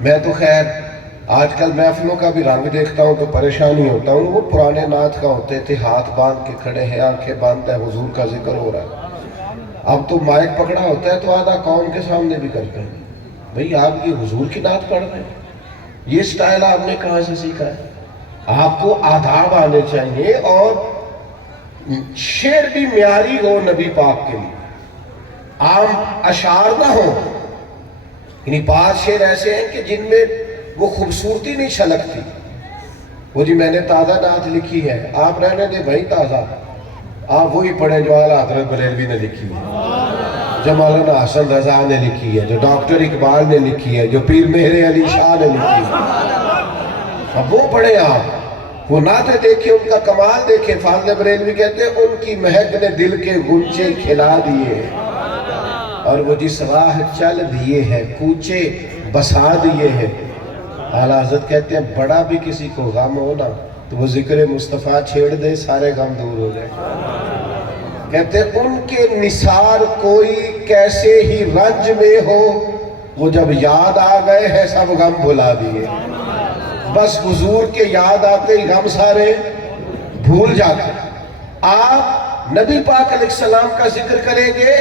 میں تو خیر آج کل محفلوں کا بھی رنگ دیکھتا ہوں تو پریشانی ہوتا ہوں. وہ پرانے نعت کا ہوتے تھے, ہاتھ باندھ کے کھڑے ہیں, آنکھیں باندھ ہے, حضور کا ذکر ہو رہا ہے. اب تو مائک پکڑا ہوتا ہے تو آدھا قوم کے سامنے بھی کرتے ہیں. بھئی آپ یہ حضور کی نعت پڑھ رہے ہیں, یہ سٹائل آپ نے کہاں سے سیکھا ہے؟ آپ کو آداب آنے چاہیے اور شعر بھی معیاری ہو نبی پاک کے لیے, عام اشعار نہ ہو. یعنی بعض شعر ایسے ہیں کہ جن میں وہ خوبصورتی نہیں چھلکتی. وہ جی میں نے تازہ نعت لکھی ہے, آپ رہنے دیں بھائی تازہ, آپ وہی پڑھیں جو اعلیٰ حضرت بریلوی نے لکھی ہے, جو مولانا حسن رضا نے لکھی ہے, جو ڈاکٹر اقبال نے لکھی ہے, جو پیر مہر علی شاہ نے لکھی ہے. اب وہ پڑھیں آپ, وہ نعتیں دیکھیں, ان کا کمال دیکھیں. فاضل بریلوی کہتے ہیں ان کی مہک نے دل کے غنچے کھلا دیے, اور وہ جس راہ چل دیے ہیں کوچے بسا دیے ہیں. اعلیٰ حضرت کہتے ہیں بڑا بھی کسی کو غم ہو نا تو وہ ذکر مصطفیٰ چھیڑ دے, سارے غم دور ہو جائے. کہتے ہیں ان کے نثار کوئی کیسے ہی رنج میں ہو, وہ جب یاد آ گئے ہیں سب غم بھلا دیے. بس حضور کے یاد آتے ہی غم سارے بھول جاتے. آپ نبی پاک علیہ السلام کا ذکر کریں گے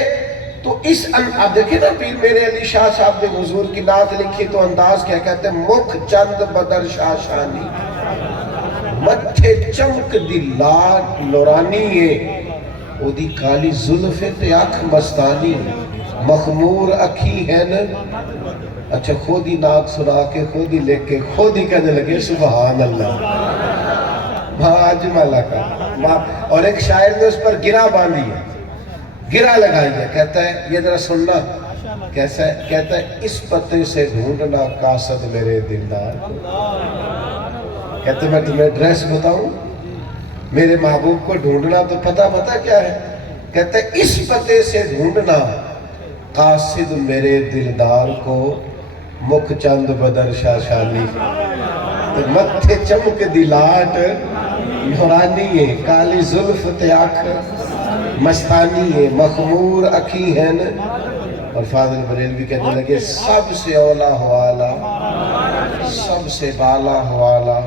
تو اس اب دیکھیں نا, پیر میرے علی شاہ صاحب نے حضور کی نعت لکھی تو انداز کیا کہتے ہیں, مکھ چند بدر شاہ شانی, متھے چمک دی لاٹ لورانی ہے, او دی کالی زلف تے اکھ مستانی, مخمور اکھی ہے نا. اچھا خود ہی نعت سنا کے خود ہی لکھ کے خود ہی کہنے لگے سبحان اللہ, ماں اجمل کا. اور ایک شاعر نے اس پر گرہ باندھی ہے, گرہ لگائی ہے. کہتا ہے یہ ذرا سننا کیسا ہے, کہتا ہے اس پتے سے ڈھونڈنا قاصد میرے دلدار. کہتے ہیں میں تمہیں ایڈریس بتاؤں, میرے محبوب کو ڈھونڈنا تو پتہ کیا ہے. کہتا ہے اس پتے سے ڈھونڈنا قاصد میرے دلدار کو, مکھ چند بدر شاہ شانی, متھے چمک دی لاٹ نورانی ہے, کالی زلف تے اکھ مستانی ہے, مخمور اکھی ہے نا. اور فاضل بریلوی کہنے لگے سب سے اولا حوالا, سب سے بالا حوالا,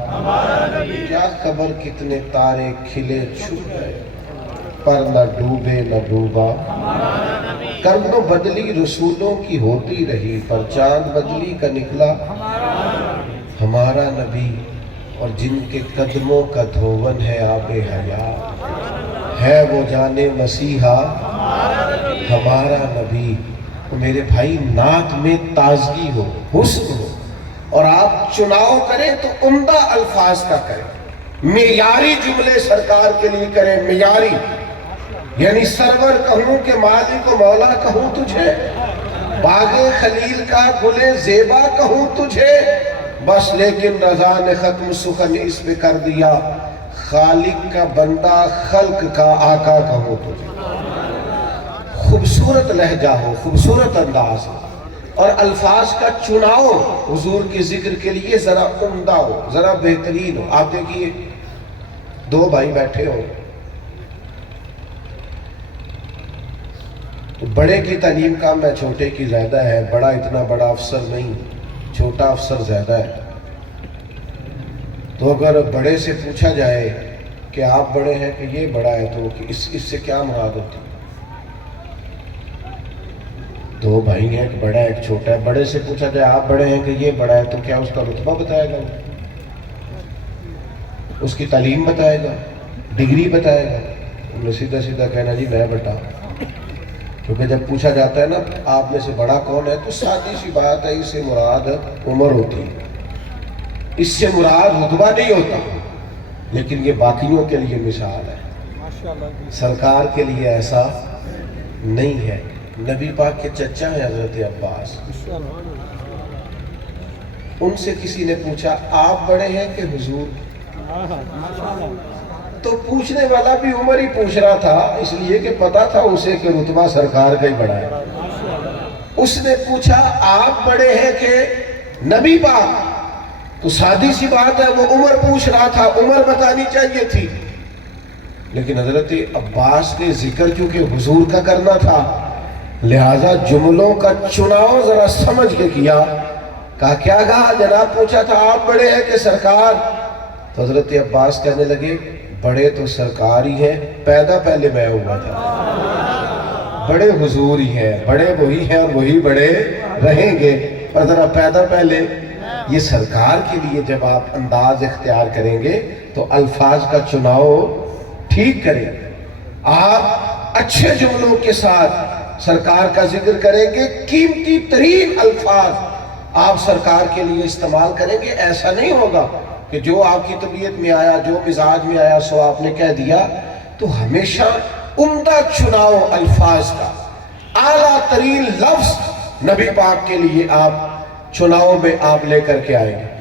کیا خبر کتنے تارے کھلے چھپ گئے پر نہ ڈوبے نہ ڈوبا. کرنوں بدلی رسولوں کی ہوتی رہی پر چاند بدلی کا نکلا ہمارا نبی. اور جن کے قدموں کا دھون ہے آب حیات, ہے وہ جانے مسیحا ہمارا نبی. میرے بھائی نعت میں تازگی ہو, حسن ہو, اور آپ چناؤ کریں تو عمدہ الفاظ کا کریں, معیاری جملے سرکار کے لیے کریں, معیاری. یعنی سرور کہوں کہ مالک و مولا کہوں تجھے, باغ خلیل کا گل زیبا کہوں تجھے, بس لیکن رضا نے ختم سخن اس پہ کر دیا, خالق کا بندہ خلق کا آقا کہوں تجھے. خوبصورت لہجہ ہو, خوبصورت انداز ہو, اور الفاظ کا چناؤ حضور کے ذکر کے لیے ذرا عمدہ ہو, ذرا بہترین ہو. آپ دیکھیے دو بھائی بیٹھے ہو تو بڑے کی تعلیم کم ہے, چھوٹے کی زیادہ ہے. بڑا اتنا بڑا افسر نہیں, چھوٹا افسر زیادہ ہے. تو اگر بڑے سے پوچھا جائے کہ آپ بڑے ہیں کہ یہ بڑا ہے تو اس سے کیا مراد ہوتی؟ دو بھائی ہیں, ایک بڑا ہے ایک چھوٹا ہے. بڑے سے پوچھا جائے آپ بڑے ہیں کہ یہ بڑا ہے تو کیا اس کا رتبہ بتائے گا, اس کی تعلیم بتائے گا, ڈگری بتائے گا؟ انہیں سیدھا سیدھا کہنا جی میں بٹا. کیونکہ جب پوچھا جاتا ہے نا آپ میں سے بڑا کون ہے تو سادی سی بات ہے, اس سے مراد عمر ہوتی ہے, اس سے مراد رتبہ نہیں ہوتا. لیکن یہ باقیوں کے لیے مثال ہے, سرکار کے لیے ایسا نہیں ہے. نبی پاک کے چچا ہیں حضرت عباس, ان سے کسی نے پوچھا آپ بڑے ہیں کہ حضور, تو پوچھنے والا بھی عمر ہی پوچھ رہا تھا, اس لیے کہ پتا تھا اسے کہ رتبہ سرکار کا ہی بڑا ہے. اس نے پوچھا آپ بڑے ہیں کہ نبی پاک, تو سادی سی بات ہے وہ عمر پوچھ رہا تھا, عمر بتانی چاہیے تھی. لیکن حضرت عباس نے ذکر کیونکہ حضور کا کرنا تھا, لہٰذا جملوں کا چناؤ ذرا سمجھ کے کیا. کہا کیا کہا جناب؟ پوچھا تھا آپ بڑے ہیں کہ سرکار؟ تو حضرت عباس کہنے لگے بڑے تو سرکار ہی ہیں، پیدا پہلے میں ہوا تھا، بڑے حضور ہی ہیں، بڑے وہی ہیں اور وہی بڑے رہیں گے، پر ذرا پیدا پہلے یہ سرکار کے لیے جب آپ انداز اختیار کریں گے تو الفاظ کا چناؤ ٹھیک کریں، آپ اچھے جملوں کے ساتھ سرکار کا ذکر کریں گے، قیمتی ترین الفاظ آپ سرکار کے لیے استعمال کریں گے۔ ایسا نہیں ہوگا کہ جو آپ کی طبیعت میں آیا، جو مزاج میں آیا سو آپ نے کہہ دیا۔ تو ہمیشہ عمدہ چناؤ الفاظ کا، اعلیٰ ترین لفظ نبی پاک کے لیے آپ چناؤ میں آپ لے کر کے آئیں گے۔